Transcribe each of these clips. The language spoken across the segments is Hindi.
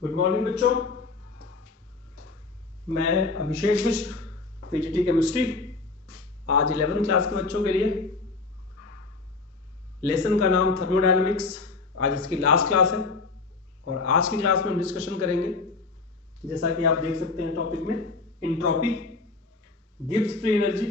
गुड मॉर्निंग बच्चों, मैं अभिषेक मिश्र, पीजीटी केमिस्ट्री। आज 11वीं क्लास के बच्चों के लिए लेसन का नाम थर्मोडायनेमिक्स। आज इसकी लास्ट क्लास है और आज की क्लास में हम डिस्कशन करेंगे, जैसा कि आप देख सकते हैं टॉपिक में, entropy, Gibbs free energy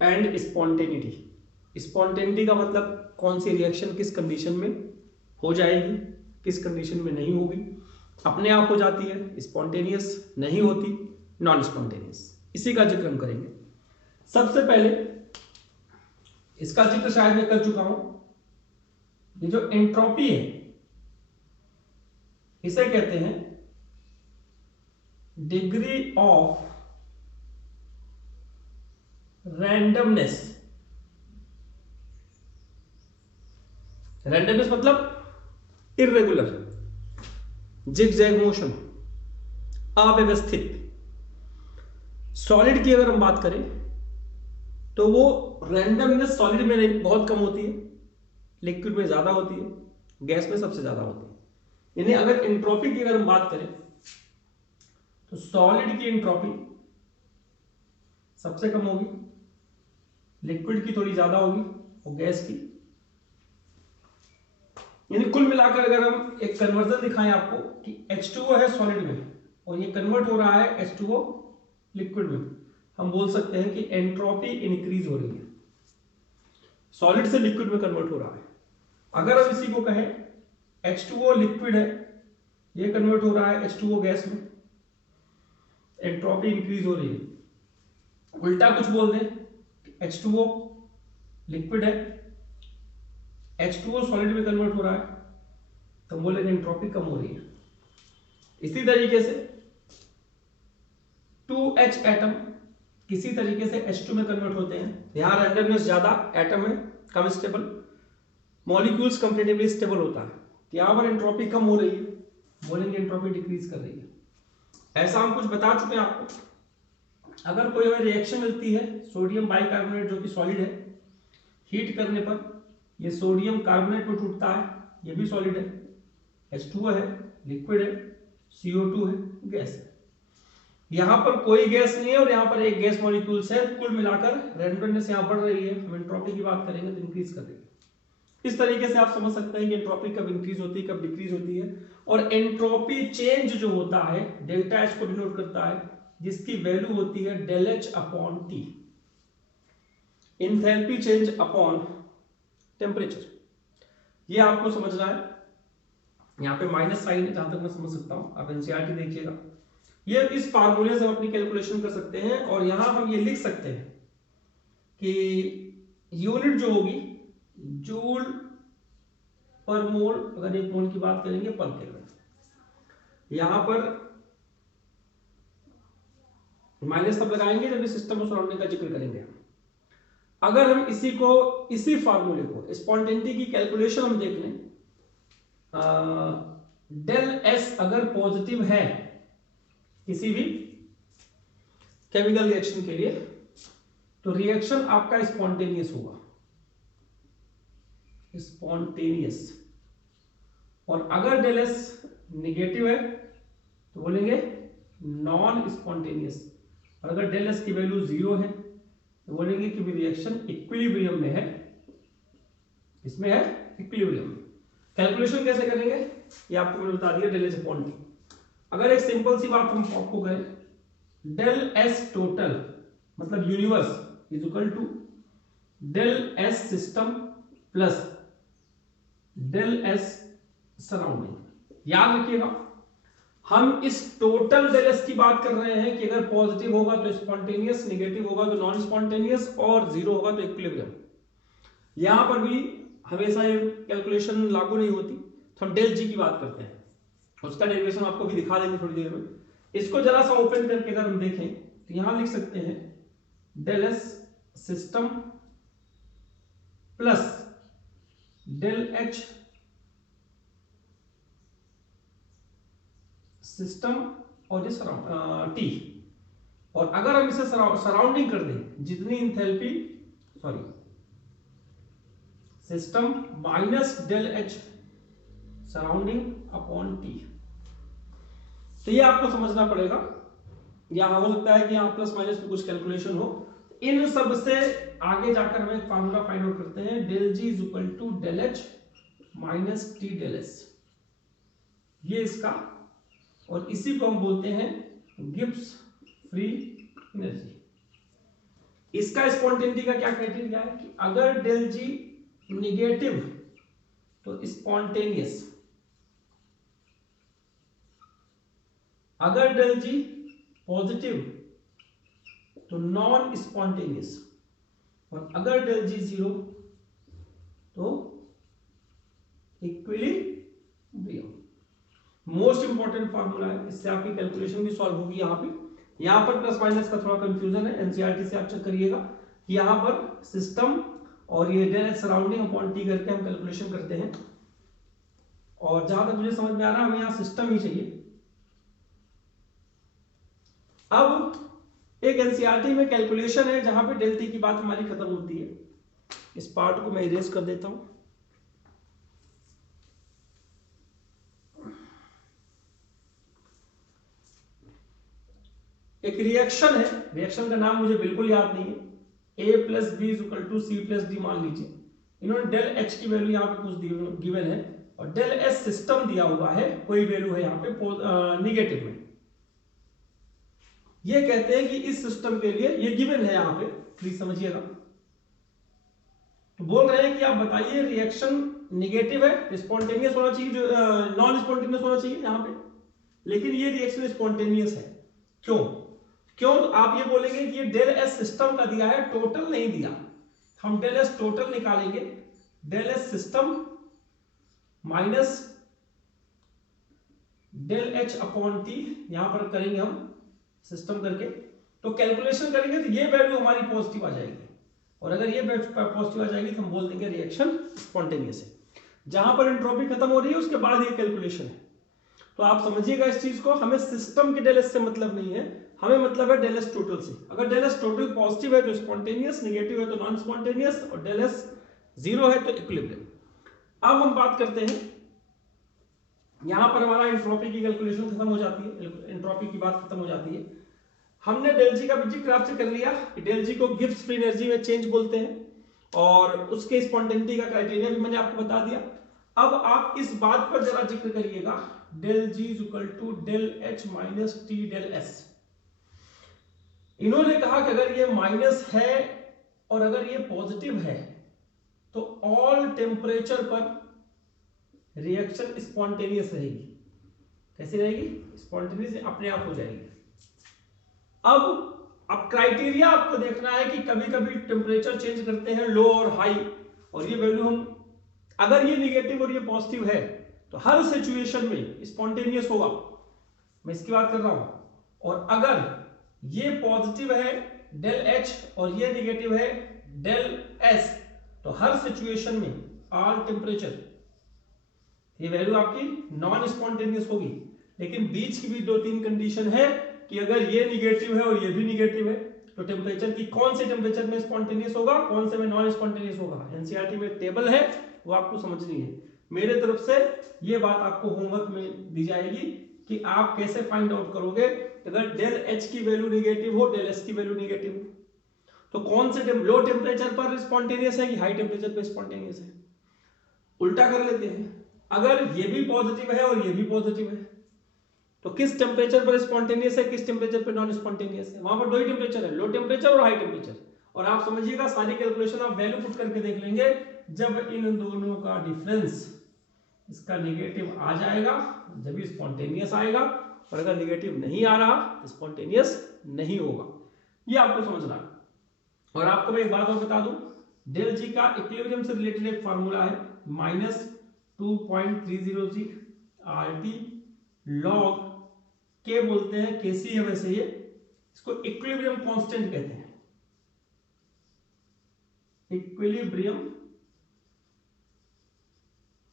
and spontaneity. Spontaneity का मतलब कौन सी रिएक्शन किस कंडीशन में हो जाएगी, किस कंडीशन में नहीं होगी, अपने आप हो जाती है, स्पॉन्टेनियस नहीं होती, नॉन स्पॉन्टेनियस। इसी का जिक्र हम करेंगे। सबसे पहले इसका जिक्र शायद मैं कर चुका हूं। ये जो एंट्रोपी है इसे कहते हैं डिग्री ऑफ रैंडमनेस। रैंडमनेस मतलब इर्रेगुलर, जिगजैग मोशन, अव्यवस्थित। सॉलिड की अगर हम बात करें तो वो रैंडमनेस सॉलिड में बहुत कम होती है, लिक्विड में ज्यादा होती है, गैस में सबसे ज्यादा होती है। यानी अगर एंट्रोपी की अगर हम बात करें तो सॉलिड की एंट्रोपी सबसे कम होगी, लिक्विड की थोड़ी ज्यादा होगी और गैस की। यानी कुल मिलाकर अगर हम एक कन्वर्जन दिखाएं आपको कि H2O है सॉलिड में और ये कन्वर्ट हो रहा है H2O लिक्विड में, हम बोल सकते हैं कि एंट्रोपी इंक्रीज हो रही है, सॉलिड से लिक्विड में कन्वर्ट हो रहा है। अगर हम इसी को कहें H2O लिक्विड है, ये कन्वर्ट हो रहा है H2O गैस में, एंट्रोपी इंक्रीज हो रही है। उल्टा कुछ बोल दें, H2O लिक्विड है, H2O सॉलिड में कन्वर्ट हो रहा है, तो हम बोलेंगे एंट्रोपी कम हो रही है। इसी तरीके से 2H एटम किसी तरीके से H2 में कन्वर्ट होते हैं। यहां रैंडमनेस ज्यादा, एटम है कम स्टेबल, मॉलिक्यूल्स कंपैरेटिवली स्टेबल होता है, यहां पर एंट्रोपी कम हो रही है, बोलेंगे एंट्रोपी डिक्रीज कर रही है। ऐसा हम कुछ बता चुके हैं आपको। अगर कोई हमें रिएक्शन मिलती है, सोडियम बाइकार्बोनेट जो कि सॉलिड है, हीट करने पर ये सोडियम कार्बोनेट में टूटता है, ये भी सॉलिड है, H2O है, लिक्विड है, CO2 है, गैस है। यहां पर कोई गैस नहीं है और यहां पर एक गैस मॉलिक्यूल्स है। कुल मिलाकर रैंडमनेस यहां बढ़ रही है। हम एंट्रोपी की बात करेंगे तो इंक्रीज कर रही है। इस तरीके से आप समझ सकते हैं कि एंट्रोपी कब इंक्रीज होती है, कब डिक्रीज होती है। और एंट्रोपी चेंज जो होता है डेल्टा H को डिनोट करता है, जिसकी वैल्यू होती है del H upon T, enthalpy change upon temperature. ये आपको समझना है। यहां पे माइनस साइन है जहां तक मैं समझ सकता हूं, आप एनसीईआरटी देखिएगा। ये इस फार्मूले से हम अपनी कैलकुलेशन कर सकते हैं और यहां हम ये लिख सकते हैं कि यूनिट जो होगी जूल पर मोल, अगर एक मोल की बात करेंगे पर केल्विन। यहां पर माइनस तब लगाएंगे जब इस सिस्टम और सराउंडिंग का जिक्र करेंगे। अगर हम इसी फार्मूले को स्पॉन्टेनिटी की कैलकुलेशन हम देख लें, डेल एस अगर पॉजिटिव है किसी भी केमिकल रिएक्शन के लिए, तो रिएक्शन आपका स्पॉन्टेनियस होगा, स्पॉन्टेनियस। और अगर डेल एस निगेटिव है तो बोलेंगे नॉन स्पॉन्टेनियस। और अगर डेल एस की वैल्यू 0 है तो बोलेंगे कि रिएक्शन इक्विलिब्रियम में है, इसमें है इक्विलिब्रियम में। कैलकुलेशन कैसे करेंगे ये आपको मैंने बता दिया, डेल एस अपॉन टी। अगर एक सिंपल सी बात हम आपको करें, डेल एस टोटल मतलब universe is equal to del S system plus del S surrounding. याद रखिएगा, हम इस टोटल डेल एस की बात कर रहे हैं कि अगर पॉजिटिव होगा तो स्पॉन्टेनियस, नेगेटिव होगा तो नॉन स्पॉन्टेनियस और 0 होगा तो इक्विलिब्रियम। यहां पर भी हमेशा ये कैलकुलेशन लागू नहीं होती, तो हम डेल जी की बात करते हैं। उसका डेरिवेशन आपको भी दिखा देंगे थोड़ी देर में। इसको जरा सा ओपन करके अगर हम देखें तो यहां लिख सकते हैं del S system plus del H system और ये टी। और अगर हम इसे सराउंडिंग कर दें, जितनी enthalpy system minus del H surrounding upon T, तो ये आपको समझना पड़ेगा। यहाँ हो सकता है कि यहाँ प्लस माइनस में कुछ कैलकुलेशन हो। इन सब से आगे जाकर हम एक फार्मूला फाइंड आउट करते हैं, del G is equal to del H minus T del S, ये इसका, और इसी को हम बोलते हैं गिब्स फ्री एनर्जी। इसका स्पॉन्टेनिटी का क्या क्राइटेरिया है कि अगर डेल जी निगेटिव तो स्पॉन्टेनियस, अगर डेल जी पॉजिटिव तो नॉन स्पॉन्टेनियस, और अगर डेल जी जीरो तो इक्विलिब्रियम। मोस्ट इंपॉर्टेंट फार्मूला है, इससे आपकी कैलकुलेशन भी सॉल्व होगी। यहां पर प्लस माइनस का थोड़ा कंफ्यूजन है, एनसीईआरटी से आप चेक करिएगा कि यहां पर सिस्टम और ये del H surrounding upon T करके हम कैलकुलेशन करते हैं, और जहां तक मुझे समझ में आ रहा है हमें यहां सिस्टम ही चाहिए। अब एक एनसीईआरटी में कैलकुलेशन है जहां पे डेल टी की बात हमारी खत्म होती है। इस पार्ट को मैं इरेज कर देता हूं। एक रिएक्शन है, रिएक्शन का नाम मुझे बिल्कुल याद नहीं है, a plus B is equal to C plus D मान लीजिए। इन्होंने डेल एच की वैल्यू यहाँ पे कुछ गिवन है, और डेल एस सिस्टम दिया हुआ है, कोई वैल्यू है यहाँ पे निगेटिव में। ये कहते हैं कि इस सिस्टम के लिए ये गिवन है यहाँ पे, प्लीज समझिएगा। तो बोल रहे हैं कि आप बताइए रिएक्शन निगेटिव है, स्पॉन्टेनियस होना चाहिए, जो नॉन स्पॉन्टेनियस होना चाहिए यहाँ पे, लेकिन ये रिएक्शन स्पॉन्टेनियस है। क्यों? आप ये बोलेंगे कि ये डेल एस सिस्टम का दिया है, टोटल नहीं दिया। हम डेल एस टोटल निकालेंगे, del S system minus del H upon T, यहां पर करेंगे हम सिस्टम करके, तो कैलकुलेशन करेंगे तो ये वैल्यू हमारी पॉजिटिव आ जाएगी, और अगर ये पॉजिटिव आ जाएगी तो हम बोल देंगे रिएक्शन स्पॉन्टेनियस है। जहां पर एंट्रोपी खत्म हो रही है उसके बाद ये कैलकुलेशन है। तो आप समझिएगा इस चीज को, हमें सिस्टम के डेल एस से मतलब नहीं है, हमें मतलब है डेल एस टोटल से। अगर डेल एस टोटल पॉजिटिव है तो स्पॉन्टेनियस, निगेटिव है तो नॉन स्पॉन्टेनियस, और डेल एस जीरो है तो इक्विलिब्रियम। अब हम बात करते हैं, यहां पर हमारा एंट्रोपी की कैलकुलेशन खत्म हो जाती है, एंट्रोपी की बात खत्म हो जाती है। हमने डेल जी का बीजिक ग्राफ से कर लिया, डेल जी को गिब्स फ्री एनर्जी में चेंज बोलते हैं, और उसके स्पॉन्टेनिटी का क्राइटेरिया भी मैंने आपको बता दिया। अब आप इस बात पर जरा जिक्र करिएगा, del G is equal to del H minus T del S. इन्होंने कहा कि अगर ये माइनस है और अगर ये पॉजिटिव है तो ऑल टेम्परेचर पर रिएक्शन स्पॉन्टेनियस रहेगी। कैसी रहेगी? स्पॉन्टेनियस, अपने आप हो जाएगी। अब क्राइटेरिया आपको देखना है कि कभी कभी टेम्परेचर चेंज करते हैं, लो और हाई, और ये वैल्यू हम, अगर ये निगेटिव और ये पॉजिटिव है तो हर सिचुएशन में स्पॉन्टेनियस होगा, मैं इसकी बात कर रहा हूं। और अगर ये पॉजिटिव है डेल एच और ये निगेटिव है डेल एस, तो हर सिचुएशन में ऑल टेम्परेचर, ये वैल्यू आपकी नॉन स्पॉन्टेनियस होगी। लेकिन बीच की भी 2-3 कंडीशन है कि अगर ये निगेटिव है और ये भी निगेटिव है तो टेम्परेचर की, कौन से टेम्परेचर में स्पॉन्टेनियस होगा, कौन से में नॉन स्पॉन्टेनियस होगा। एनसीईआरटी में टेबल है, वो आपको समझनी है। मेरे तरफ से ये बात आपको होमवर्क में दी जाएगी कि आप कैसे फाइंड आउट करोगे अगर डेल एच की वैल्यू निगेटिव हो, डेल एस की वैल्यू निगेटिव हो, तो कौन से लो टेम्परेचर पर स्पॉन्टेनियस है कि हाई टेम्परेचर पर स्पॉन्टेनियस है। उल्टा कर लेते हैं, अगर ये भी पॉजिटिव है और ये भी पॉजिटिव है तो किस टेम्परेचर पर स्पॉन्टेनियस है, किस टेम्परेचर पर नॉन स्पॉन्टेनियस है। वहां पर दो ही टेम्परेचर है, लो टेम्परेचर और हाई टेम्परेचर। और आप समझिएगा सारी कैलकुलेशन आप वैल्यू पुट करके देख लेंगे, जब इन दोनों का डिफरेंस इसका निगेटिव आ जाएगा जब भी स्पॉन्टेनियस आएगा, और अगर निगेटिव नहीं आ रहा तो स्पॉन्टेनियस नहीं होगा। ये आपको समझना है। और आपको मैं एक बात और बता दूं, डेल जी का इक्विलिब्रियम से रिलेटेड एक फार्मूला है, -2.303 RT log के बोलते हैं, केसी है वैसे ये, इसको इक्विलिब्रियम कांस्टेंट कहते हैं। इक्विलिब्रियम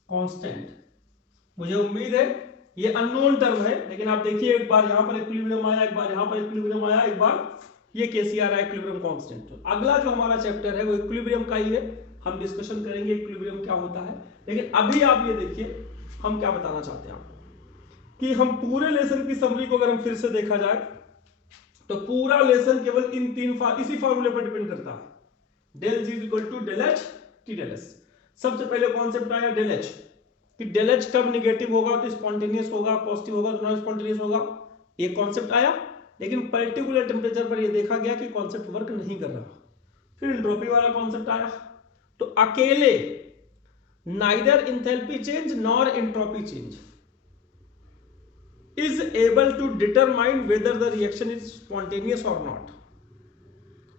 कांस्टेंट, मुझे उम्मीद है ये अननोन टर्म है, लेकिन आप देखिए एक बार यहां पर इक्विलिब्रियम आया, एक बार यहां पर इक्विलिब्रियम आया, एक बार ये केसी आ रहा है इक्विलिब्रियम कांस्टेंट। तो अगला जो हमारा चैप्टर है वो इक्विलिब्रियम का ही है, हम डिस्कशन करेंगे इक्विलिब्रियम क्या होता है। लेकिन अभी आप ये देखिए हम क्या बताना चाहते हैं आपको। कि हम पूरे लेसन की समरी को अगर हम फिर से देखा जाए तो पूरा लेसन केवल इन इसी फॉर्मूले पर डिपेंड करता है, del G equal to del H T del S. सबसे पहले कॉन्सेप्ट आया डेल एच, कि डेल एच कब निगेटिव होगा तो स्पॉन्टेनियस होगा, पॉजिटिव होगा तो नॉन स्पॉन्टेनियस होगा, ये कॉन्सेप्ट आया। लेकिन पर्टिकुलर टेम्परेचर पर ये देखा गया कि कॉन्सेप्ट वर्क नहीं कर रहा। फिर एंट्रोपी वाला कॉन्सेप्ट आया, तो अकेले neither enthalpy change nor entropy change is able to determine whether the reaction is spontaneous or not।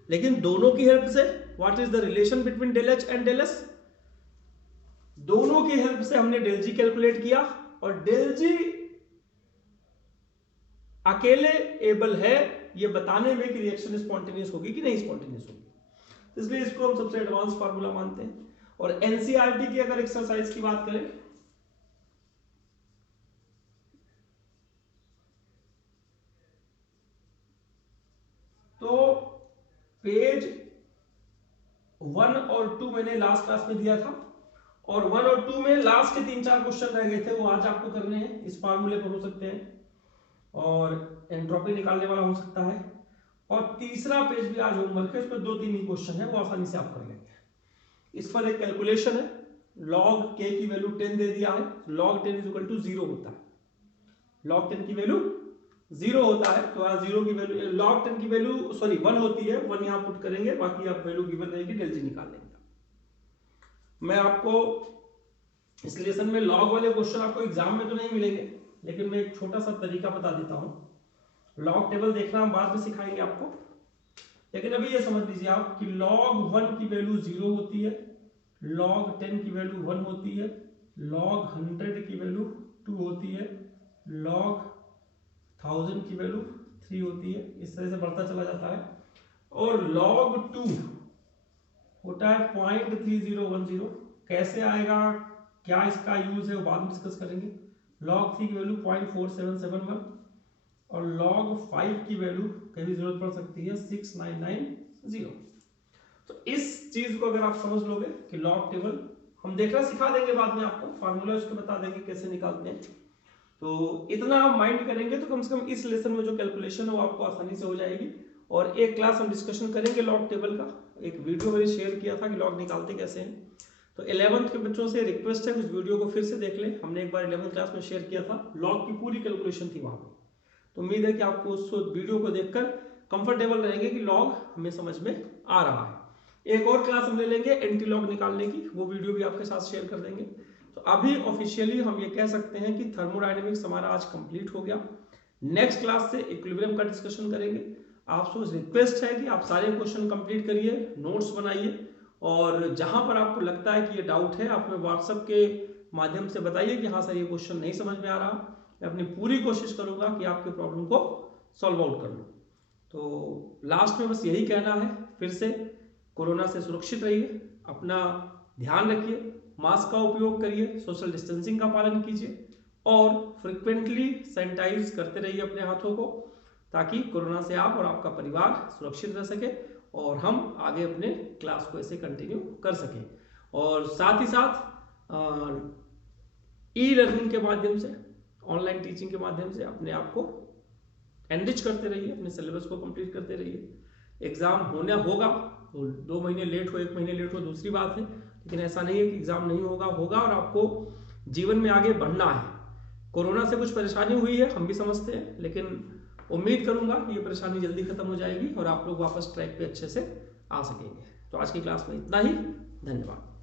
लेकिन दोनों की हेल्प से what is the relation between del H and del S, दोनों की हेल्प से हमने del G कैलकुलेट किया और del G अकेले एबल है ये बताने में कि रिएक्शन स्पॉन्टेनियस होगी कि नहीं स्पॉन्टेनियस होगी, इसलिए इसको हम सबसे एडवांस फार्मूला मानते हैं। और एनसीईआरटी की अगर एक्सरसाइज की बात करें तो पेज 1 और 2 मैंने लास्ट क्लास में दिया था और 1 और 2 में लास्ट के 3-4 क्वेश्चन रह गए थे, वो आज आपको करने हैं। इस फार्मूले पर हो सकते हैं और एंट्रोपी निकालने वाला हो सकता है, और तीसरा पेज भी आज होमवर्क है, उसमें 2-3 ही क्वेश्चन है, वो आसानी से आप कर लेंगे। इस पर एक कैलकुलेशन है, log k की वैल्यू 10 दे दिया है, log 10 इज इक्वल टू 0 होता है, log 10 की वैल्यू 0 होता है, तो आज 0 की वैल्यू log 10 की वैल्यू 1 होती है, 1 यहां पुट करेंगे, बाकी आप वैल्यू गिवन रहेगी, डेल जी निकाल लेंगे। मैं आपको इस लेसन में log वाले क्वेश्चन आपको एग्जाम में तो नहीं मिलेंगे, लेकिन मैं एक छोटा सा तरीका बता देता हूं। log टेबल देखना हम बाद में सिखाएंगे आपको, लेकिन अभी ये समझ लीजिए आप कि log 1 की वैल्यू 0 होती है, log 10 की वैल्यू 1 होती है, log 100 की वैल्यू 2 होती है, log 1000 की वैल्यू 3 होती है, इस तरह से बढ़ता चला जाता है। और log 2 होता है 0.3010, कैसे आएगा, क्या इसका यूज है वो बाद में डिस्कस करेंगे। log 3 की वैल्यू 0.4771 और log 5 की वैल्यू कभी जरूरत पड़ सकती है 6990। तो इस चीज को अगर आप समझ लोगे कि log टेबल हम देखना सिखा देंगे बाद में आपको, फार्मूला उसके बता देंगे कैसे निकालते हैं, तो इतना आप माइंड करेंगे तो कम से कम इस लेसन में जो कैलकुलेशन है वो आपको आसानी से हो जाएगी। और एक क्लास हम डिस्कशन करेंगे log टेबल का, एक वीडियो मैंने शेयर किया था कि log निकालते कैसे हैं, तो 11th के बच्चों से रिक्वेस्ट है उस वीडियो को फिर से देख लें, हमने एक बार 11th क्लास में शेयर किया था, log की पूरी कैलकुलेशन थी वहां पे। तो उम्मीद है कि आपको उस वीडियो को देखकर कंफर्टेबल रहेंगे कि log हमें समझ में आ रहा है। एक और क्लास हम ले लेंगे एंटी लॉग निकालने की, वो वीडियो भी आपके साथ शेयर कर देंगे। तो अभी ऑफिशियली हम ये कह सकते हैं कि थर्मोडायनेमिक्स हमारा आज कंप्लीट हो गया। नेक्स्ट क्लास से इक्विलिब्रियम का डिस्कशन करेंगे। आपसे रिक्वेस्ट है कि आप सारे क्वेश्चन कंप्लीट करिए, नोट्स बनाइए, और जहां पर आपको लगता है कि ये डाउट है आप हमें व्हाट्सएप के माध्यम से बताइए कि हाँ सर ये क्वेश्चन नहीं समझ में आ रहा, मैं अपनी पूरी कोशिश करूंगा कि आपके प्रॉब्लम को सॉल्व आउट कर लूँ। तो लास्ट में बस यही कहना है फिर से, कोरोना से सुरक्षित रहिए, अपना ध्यान रखिए, मास्क का उपयोग करिए, सोशल डिस्टेंसिंग का पालन कीजिए और फ्रिक्वेंटली सैनिटाइज करते रहिए अपने हाथों को, ताकि कोरोना से आप और आपका परिवार सुरक्षित रह सके और हम आगे अपने क्लास को ऐसे कंटिन्यू कर सकें। और साथ ही साथ ई लर्निंग के माध्यम से, ऑनलाइन टीचिंग के माध्यम से अपने आप को एनरिच करते रहिए, अपने सिलेबस को कंप्लीट करते रहिए। एग्जाम होना होगा तो 2 महीने लेट हो, 1 महीने लेट हो दूसरी बात है, लेकिन ऐसा नहीं है कि एग्जाम नहीं होगा, होगा और आपको जीवन में आगे बढ़ना है। कोरोना से कुछ परेशानी हुई है हम भी समझते हैं, लेकिन उम्मीद करूंगा कि ये परेशानी जल्दी खत्म हो जाएगी और आप लोग वापस ट्रैक पे अच्छे से आ सकेंगे। तो आज की क्लास में इतना ही, धन्यवाद।